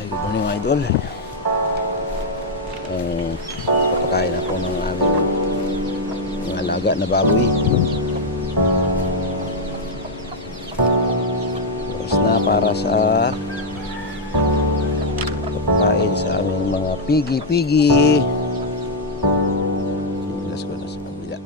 Good morning mga idol. Papakain ako ng aming mga alaga na baboy. Oras na para sa papakain sa aming mga pigi-pigi. Silas ko na sa kabila.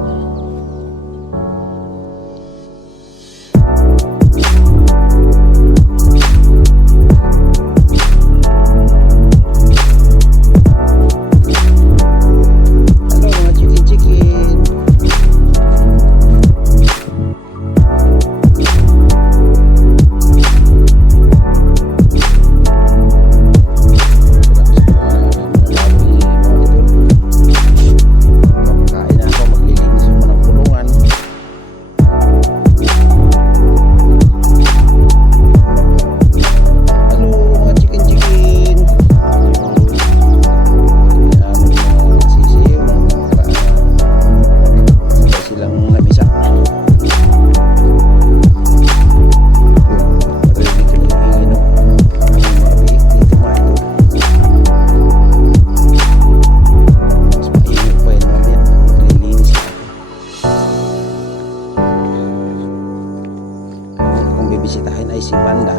Bibisitahin ay si Panda,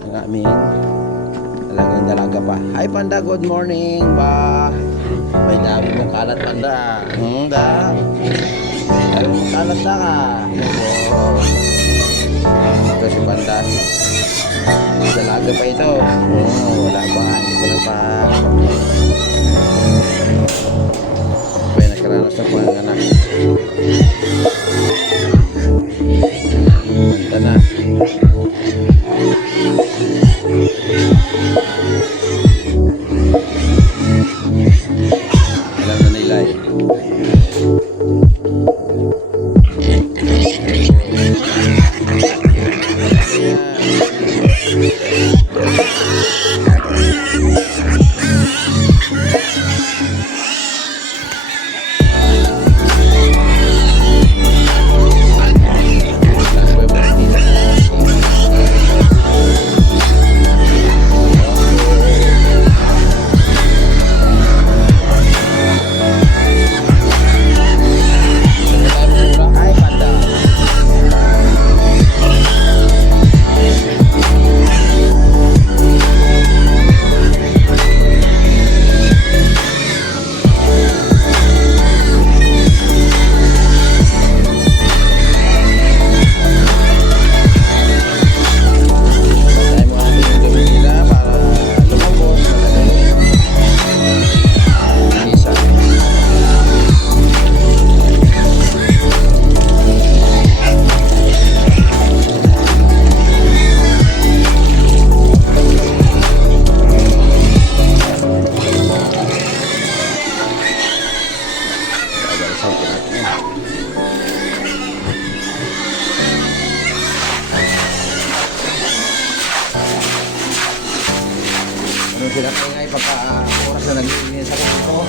ang aming talagang dalaga pa. Hi Panda, good morning ba? May dami mong kalat Panda. Da? Dami mong kalat na ka. Ito si Panda. Dalaga pa ito. Wala pa, hindi ko na pa. May nakaranas na panganak. Punta na. Alam na nila eh. Sila kayo ngay pagka oras na naglilinis ako dito.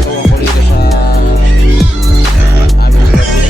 Tuwang ko dito sa aming service.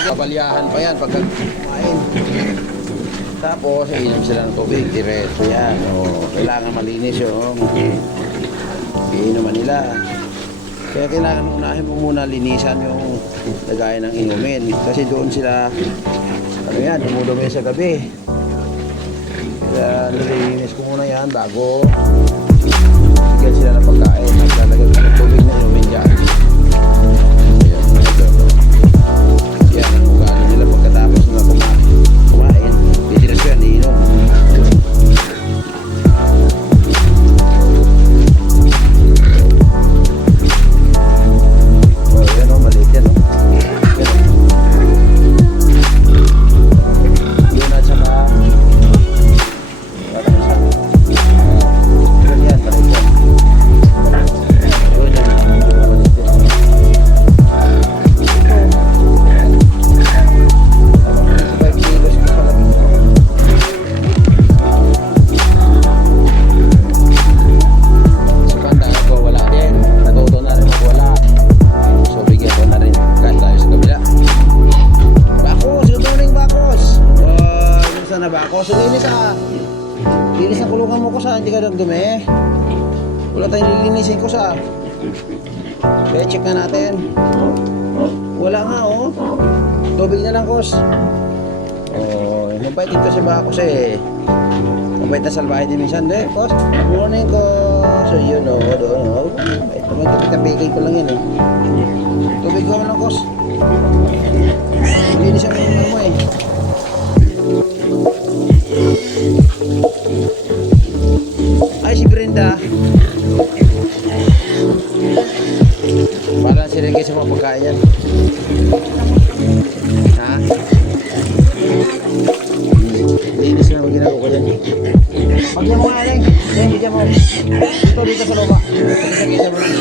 Kabalyahan pa yan pagka kumain. Tapos, iinom sila ng tubig. Diretso yan. O, kailangan malinis yung iinuman nila. Kaya kailangan unahin mo muna linisan yung lagayan ng inumin. Kasi doon sila, ano yan, dumudumi sa gabi. Kaya nililinis ko muna yan bago bigyan sila ng pagkain. Naglalagay ko ng tubig na inumin dyan. Ayan, yan ang ugali nila pagkatapos na kumain. Titiras ko yan, iinom. Linis ang kulungan mo ko sa hindi ka nagdumi. Wala tayong lilinisin ko sa. Kaya check na natin. Wala nga oh. Tubig na lang kos. Oh, mabait dito si Bakos eh. Mabait na salbahe din minsan eh. Kos, morning ko. So yun oh, doon oh. Mabait naman kapit-kapigay ko lang yun eh. Tubig ko lang kos. Linis ang kulungan mo eh. Ay, si Brenda. Parang sinigay sa mga pagkain yan. Ha? Linis na ang ginagawa ko yan. Pagyan mo nga lang. Bigyan mo. Dito sa loob. Pagkisa mo lang.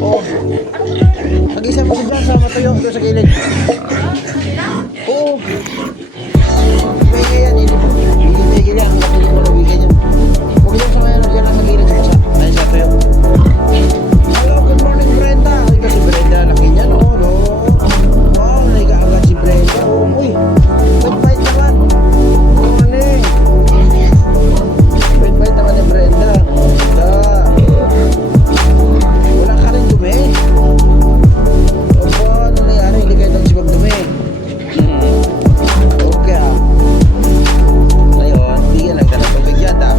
Oo. Pagkisa mo si John sa matuyo. Doon sa gilid. Oo. Bigay yan. Bigay yan. Bigay mo na bigay yan. Huwag lang sa ngayon. Diyan lang sa gilid sa basa. Ayun sa tuyo. Hello, good morning Brenda. Ay kasi Brenda. Laki niya no. Wow, naiga agad si Brenda. Uy. Bait naman. Morning. Bait naman ni Brenda. Wala ka rin dumi. Opo, ano nangyari? Hindi kayo nagsibag dumi. Okay ah. Ngayon, bigyan lang ka ng tubig yata.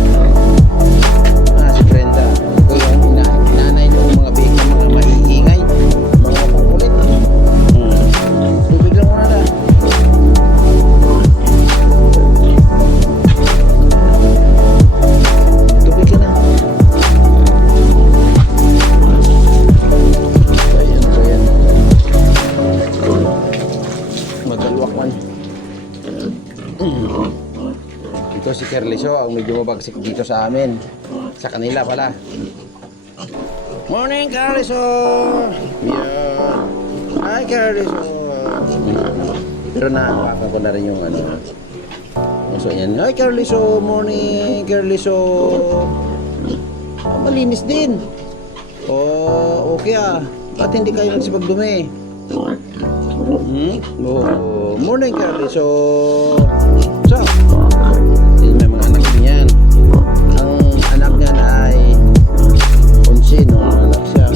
Si Brenda. Ito yung nanay ng mga bigyan, mga maiingay. Mga makukulit. Tubig lang muna na. Tubig ka na. Ayan. Madalwak man. Ito si Kerliso ang medyo mabagsik dito sa amin. Sa kanila pala. Morning Kerliso! Yan. Hi Kerliso! Pero nakawakan ko na rin yung ano. So yan. Hi Kerliso! Morning Kerliso! Malinis din. Oh, okay ah. Ba't hindi kayo nagsipagdumi? Oh, morning Kerliso! So, may mga anak niyan. Ang anak niyan ay 11 nung anak siya.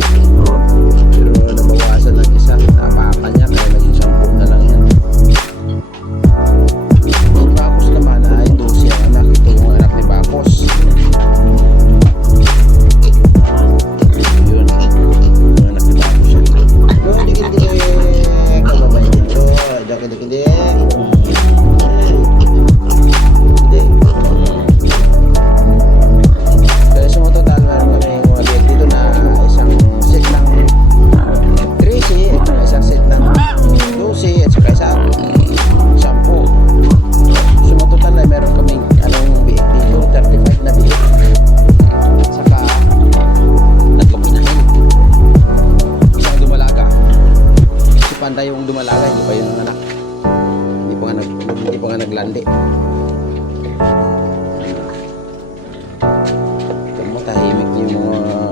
Pero nabawasan ng isa. Napaka niya kaya naging 10 na lang yan. Yung Bakos naman ay 12 ang anak. Ito yung anak ni Bakos. Yun. Yung anak ni Bakos siya. Doon, dikit-dik. Kababay dito. Dikit-dik. Panda yung dumalaga, hindi pa yung anak. Hindi pa nga naglandi. Ito mo, tahimik yung mga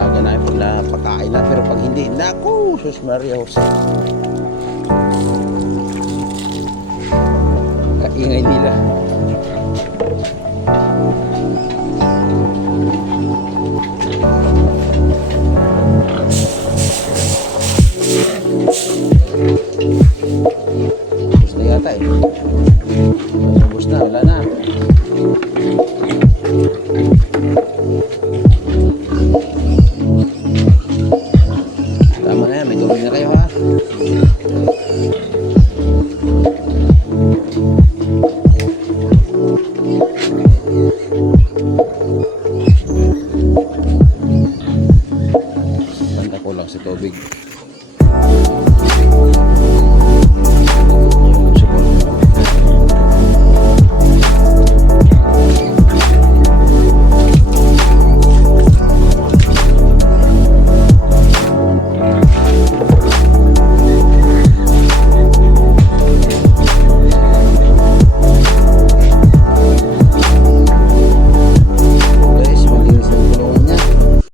gaganahin pag napakain na. Pero pag hindi, naku, Sus Maria Jose. Kaingay nila.